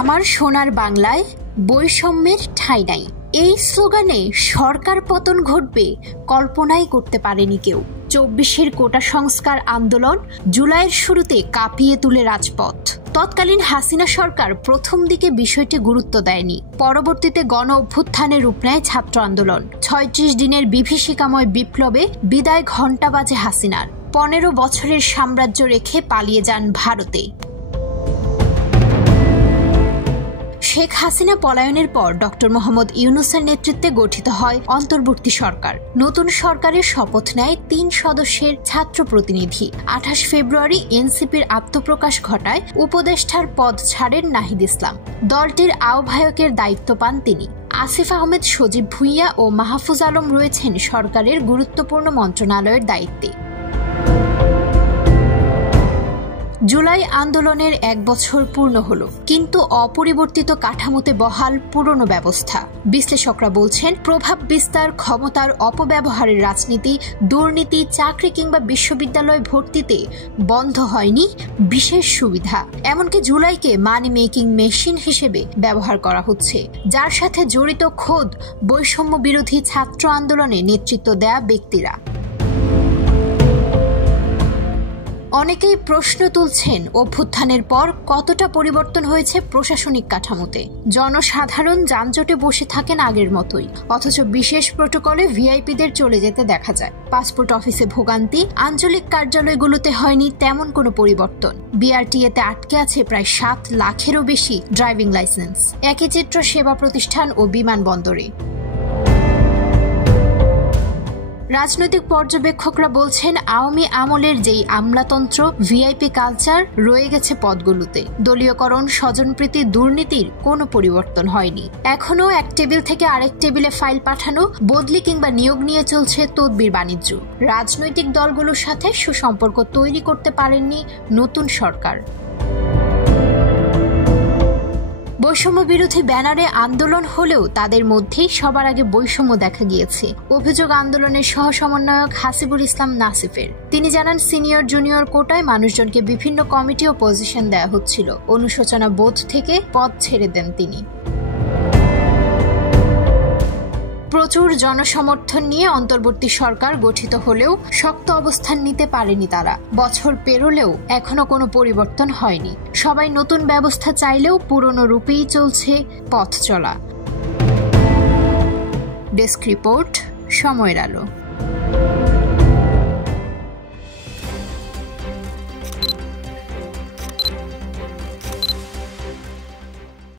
আমার সোনার বাংলায় বৈষম্যের ঠাঁই নাই। এই স্লোগানে সরকার পতন ঘটবে কল্পনাই করতে পারেনি কেউ। ২৪-এর কোটা সংস্কার আন্দোলন জুলাইয়ের শুরুতে কাঁপিয়ে তুলে রাজপথ। তৎকালীন হাসিনা সরকার প্রথম দিকে বিষয়টি গুরুত্ব দেয়নি। পরবর্তীতে গণ অভ্যুত্থানের রূপ নেয় ছাত্র আন্দোলন। ৩৬ দিনের বিভীষিকাময় বিপ্লবে বিদায় ঘণ্টা বাজে হাসিনার। ১৫ বছরের সাম্রাজ্য রেখে পালিয়ে যান ভারতে। শেখ হাসিনা পলায়নের পর ডক্টর মোহাম্মদ ইউনূসের নেতৃত্বে গঠিত হয় অন্তর্বর্তী সরকার। নতুন সরকারের শপথ নেয় ৩ সদস্যের ছাত্র প্রতিনিধি। ২৮ ফেব্রুয়ারি এনসিপির আত্মপ্রকাশ ঘটায় উপদেষ্টার পদ ছাড়েন নাহিদ ইসলাম। দলটির আহ্বায়কের দায়িত্ব পান তিনি। আসিফ আহমেদ, সজীব ভুঁইয়া ও মাহফুজ আলম রয়েছেন সরকারের গুরুত্বপূর্ণ মন্ত্রণালয়ের দায়িত্বে। জুলাই আন্দোলনের ১ বছর পূর্ণ হলো, কিন্তু অপরিবর্তিত কাঠামোতে বহাল পুরনো ব্যবস্থা। বিশ্লেষকরা বলছেন, প্রভাব বিস্তার, ক্ষমতার অপব্যবহারের রাজনীতি, দুর্নীতি, চাকরি কিংবা বিশ্ববিদ্যালয় ভর্তিতে বন্ধ হয়নি বিশেষ সুবিধা। এমনকি জুলাইকে মানি মেকিং মেশিন হিসেবে ব্যবহার করা হচ্ছে, যার সাথে জড়িত খোদ বৈষম্য বিরোধী ছাত্র আন্দোলনে নেতৃত্ব দেয়া ব্যক্তিরা। অনেকেই প্রশ্ন তুলছেন, অভ্যুত্থানের পর কতটা পরিবর্তন হয়েছে প্রশাসনিক কাঠামোতে। জনসাধারণ যানজটে বসে থাকেন আগের মতোই, অথচ বিশেষ প্রটোকলে ভিআইপিদের চলে যেতে দেখা যায়। পাসপোর্ট অফিসে ভোগান্তি, আঞ্চলিক কার্যালয়গুলোতে হয়নি তেমন কোনো পরিবর্তন। বিআরটিএতে আটকে আছে প্রায় ৭ লাখেরও বেশি ড্রাইভিং লাইসেন্স। একই চিত্র সেবা প্রতিষ্ঠান ও বিমানবন্দরে। রাজনৈতিক পর্যবেক্ষকরা বলছেন, আওয়ামী আমলের যেই আমলাতন্ত্র, ভিআইপি কালচার রয়ে গেছে পদগুলোতে। দলীয়করণ, স্বজনপ্রীতি, দুর্নীতির কোনো পরিবর্তন হয়নি। এখনও এক টেবিল থেকে আরেক টেবিলে ফাইল পাঠানো, বদলি কিংবা নিয়োগ নিয়ে চলছে তদবির বাণিজ্য। রাজনৈতিক দলগুলোর সাথে সুসম্পর্ক তৈরি করতে পারেননি নতুন সরকার। বৈষম্য বিরোধী ব্যানারে আন্দোলন হলেও তাদের মধ্যেই সবার আগে বৈষম্য দেখা গিয়েছে। অভিযোগ আন্দোলনের সহ সমন্বয়ক হাসিবুল ইসলাম নাসিফের। তিনি জানান, সিনিয়র জুনিয়র কোটায় মানুষজনকে বিভিন্ন কমিটি ও পজিশন দেওয়া হচ্ছিল। অনুশোচনা বোধ থেকে পদ ছেড়ে দেন তিনি। প্রচুর জনসমর্থন নিয়ে অন্তর্বর্তী সরকার গঠিত হলেও শক্ত অবস্থান নিতে পারেনি তারা। বছর পেরোলেও এখনো কোনো পরিবর্তন হয়নি। সবাই নতুন ব্যবস্থা চাইলেও পুরনো রূপেই চলছে পথ চলা। ডেস্ক রিপোর্ট, সময়ের আলো।